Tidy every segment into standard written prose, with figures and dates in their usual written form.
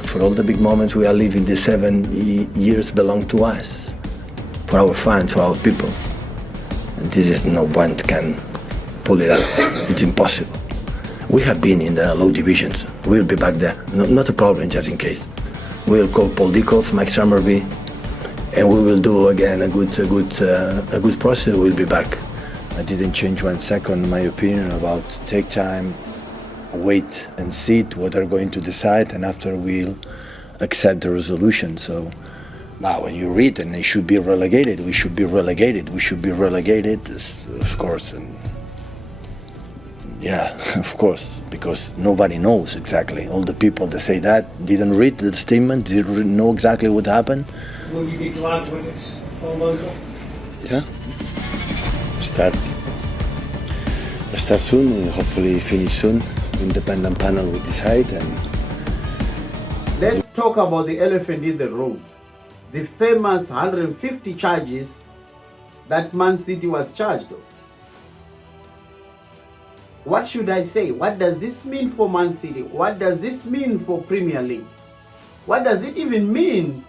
for all the big moments we are living. The 7 years belong to us, for our fans, for our people. And this is no one can pull it out. It's impossible. We have been in the low divisions. We'll be back there. No, not a problem, just in case. We'll call Paul Dikov, Mike Summerby, and we will do again a good process. We'll be back. I didn't change 1 second my opinion about take time, wait and see what they're going to decide, and after we'll accept the resolution. So now when you read and they should be relegated, we should be relegated, of course. And yeah, of course, because nobody knows exactly. All the people that say that didn't read the statement, didn't know exactly what happened. Will you be glad when it's all local? Yeah. Start soon and hopefully finish soon. Independent panel will decide. And let's talk about the elephant in the room. The famous 150 charges that Man City was charged of. What should I say? What does this mean for Man City? What does this mean for Premier League? What does it even mean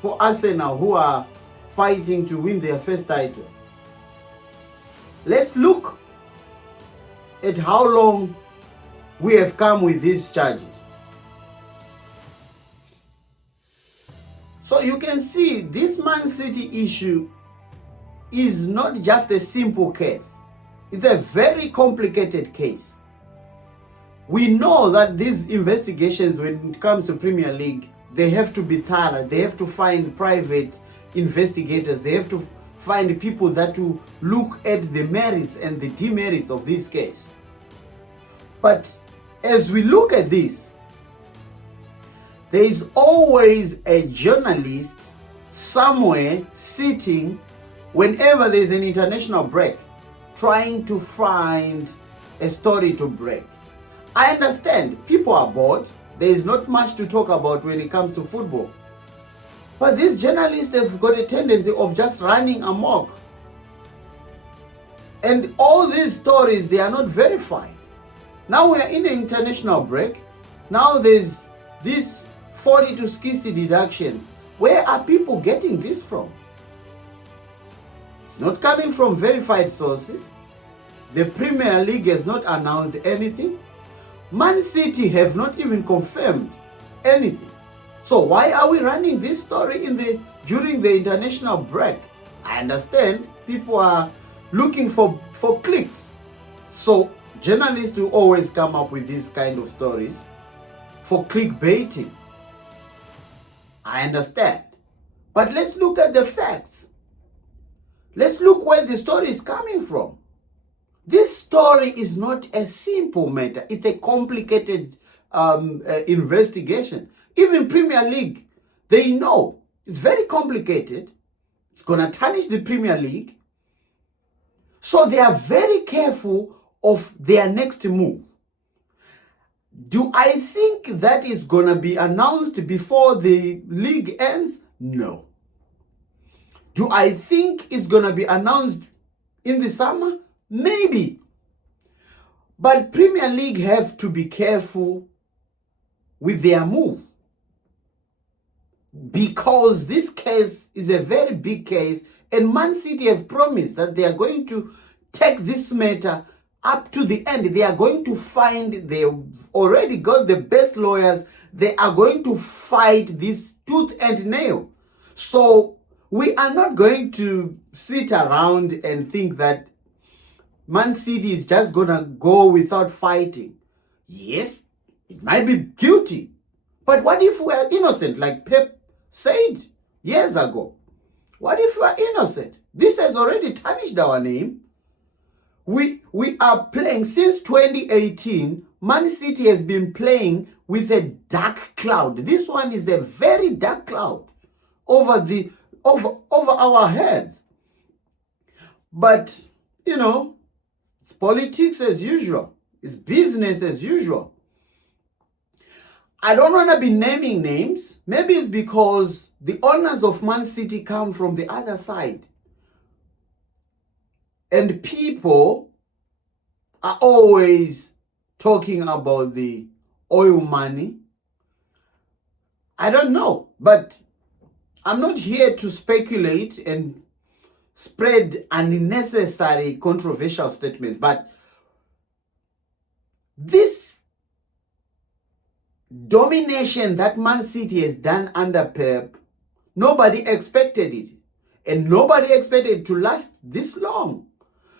for Arsenal, who are fighting to win their first title? Let's look at how long we have come with these charges. So you can see this Man City issue is not just a simple case. It's a very complicated case. We know that these investigations, when it comes to Premier League, they have to be thorough. They have to find private investigators. They have to find people that will look at the merits and the demerits of this case. But as we look at this, there is always a journalist somewhere sitting whenever there's an international break, trying to find a story to break. I understand people are bored. There is not much to talk about when it comes to football. But these journalists have got a tendency of just running amok. And all these stories, they are not verified. Now we are in an international break. Now there's this 40 to 60 deductions. Where are people getting this from? It's not coming from verified sources. The Premier League has not announced anything. Man City have not even confirmed anything. So why are we running this story during the international break? I understand people are looking for clicks. So journalists will always come up with these kind of stories for clickbaiting. I understand. But let's look at the facts. Let's look where the story is coming from. This story is not a simple matter. It's a complicated investigation. Even Premier League, they know it's very complicated. It's going to tarnish the Premier League. So they are very careful of their next move. Do I think that is going to be announced before the league ends? No. Do I think it's going to be announced in the summer? Maybe. But Premier League have to be careful with their move, because this case is a very big case, and Man City have promised that they are going to take this matter up to the end. They are going to find, they already got the best lawyers. They are going to fight this tooth and nail. So we are not going to sit around and think that Man City is just going to go without fighting. Yes, it might be guilty. But what if we are innocent, like Pep said years ago? What if we are innocent? This has already tarnished our name. We are playing, since 2018, Man City has been playing with a dark cloud. This one is a very dark cloud over our heads. But, you know, it's politics as usual. It's business as usual. I don't want to be naming names. Maybe it's because the owners of Man City come from the other side. And people are always talking about the oil money. I don't know, but I'm not here to speculate and spread unnecessary controversial statements, but this domination that Man City has done under Pep, nobody expected it. And nobody expected it to last this long.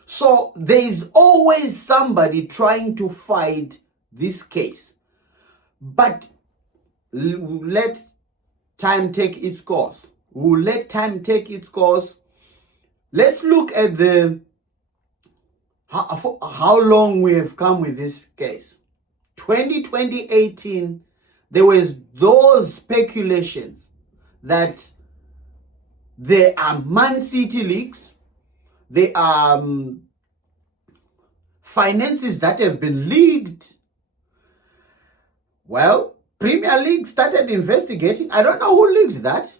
So there is always somebody trying to fight this case. But let time take its course. We'll let time take its course. Let's look at how long we have come with this case. 2018, there was those speculations that there are Man City leaks, there are finances that have been leaked. Well, Premier League started investigating. I don't know who leaked that.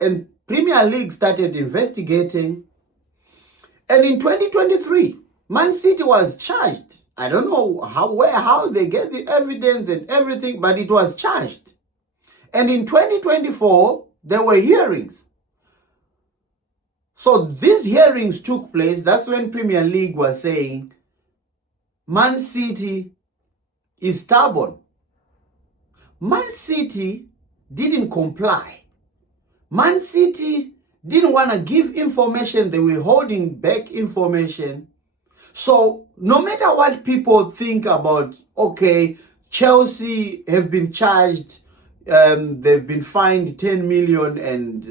And Premier League started investigating. And in 2023, Man City was charged. I don't know how they get the evidence and everything, but it was charged. And in 2024, there were hearings. So these hearings took place. That's when Premier League was saying Man City is stubborn. Man City didn't comply. Man City didn't want to give information. They were holding back information. So no matter what people think about, okay, Chelsea have been charged, they've been fined 10 million and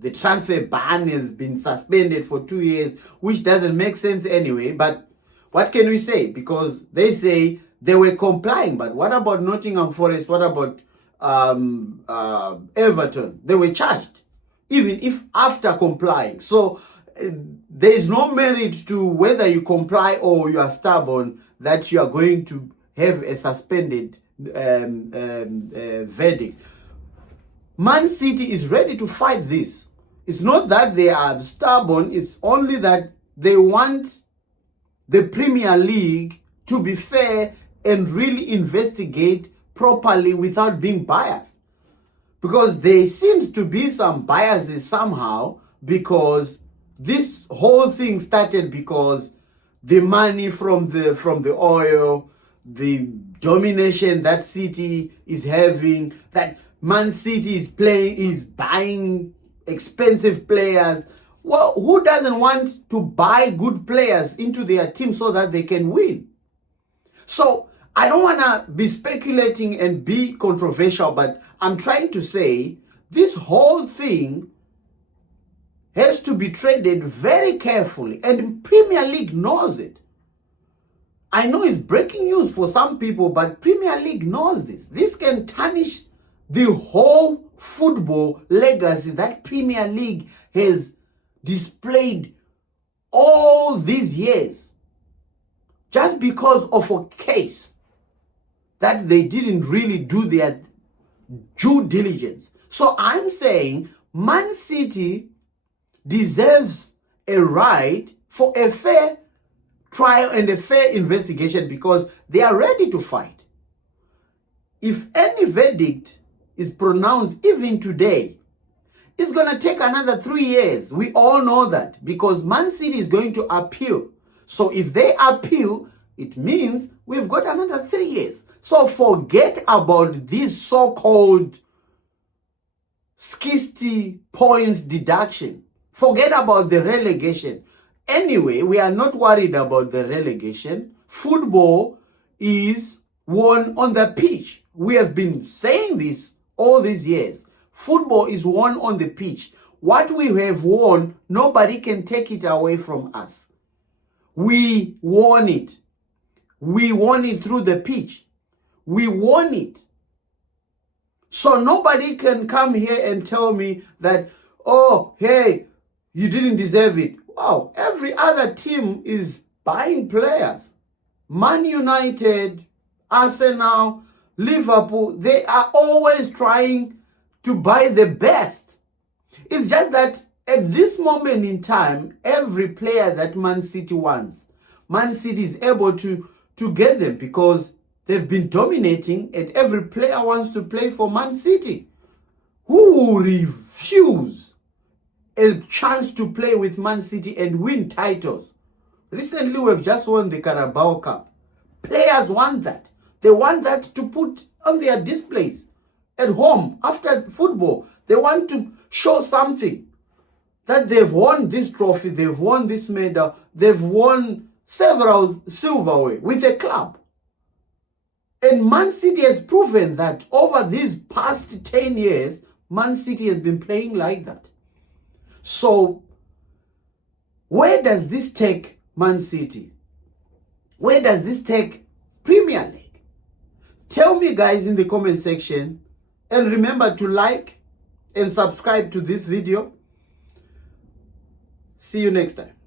the transfer ban has been suspended for 2 years, which doesn't make sense anyway. But what can we say? Because they say they were complying. But what about Nottingham Forest? What about Everton? They were charged, even if after complying. So there is no merit to whether you comply or you are stubborn that you are going to have a suspended verdict. Man City is ready to fight this. It's not that they are stubborn, it's only that they want the Premier League to be fair and really investigate properly without being biased. Because there seems to be some biases somehow, because this whole thing started because the money from the oil, the domination that City is having, that Man City is buying expensive players. Well, who doesn't want to buy good players into their team so that they can win? So I don't want to be speculating and be controversial, but I'm trying to say this whole thing has to be treated very carefully, and Premier League knows it. I know it's breaking news for some people, but Premier League knows this. This can tarnish the whole football legacy that Premier League has displayed all these years, just because of a case that they didn't really do their due diligence. So I'm saying Man City deserves a right for a fair trial and a fair investigation, because they are ready to fight. If any verdict is pronounced even today, it's going to take another 3 years. We all know that, because Man City is going to appeal. So if they appeal, it means we've got another 3 years. So forget about this so-called 60 points deduction. Forget about the relegation. Anyway, we are not worried about the relegation. Football is won on the pitch. We have been saying this all these years. Football is won on the pitch. What we have won, nobody can take it away from us. We won it. We won it through the pitch. We won it. So nobody can come here and tell me that, oh, hey, you didn't deserve it. Wow, every other team is buying players. Man United, Arsenal, Liverpool, they are always trying to buy the best. It's just that at this moment in time, every player that Man City wants, Man City is able to get them, because They've been dominating, and every player wants to play for Man City. Who will refuse a chance to play with Man City and win titles? Recently, we've just won the Carabao Cup. Players want that. They want that to put on their displays at home after football. They want to show something that they've won this trophy, they've won this medal, they've won several silverware with a club. And Man City has proven that over these past 10 years, Man City has been playing like that. So, where does this take Man City? Where does this take Premier League? Tell me, guys, in the comment section. And remember to like and subscribe to this video. See you next time.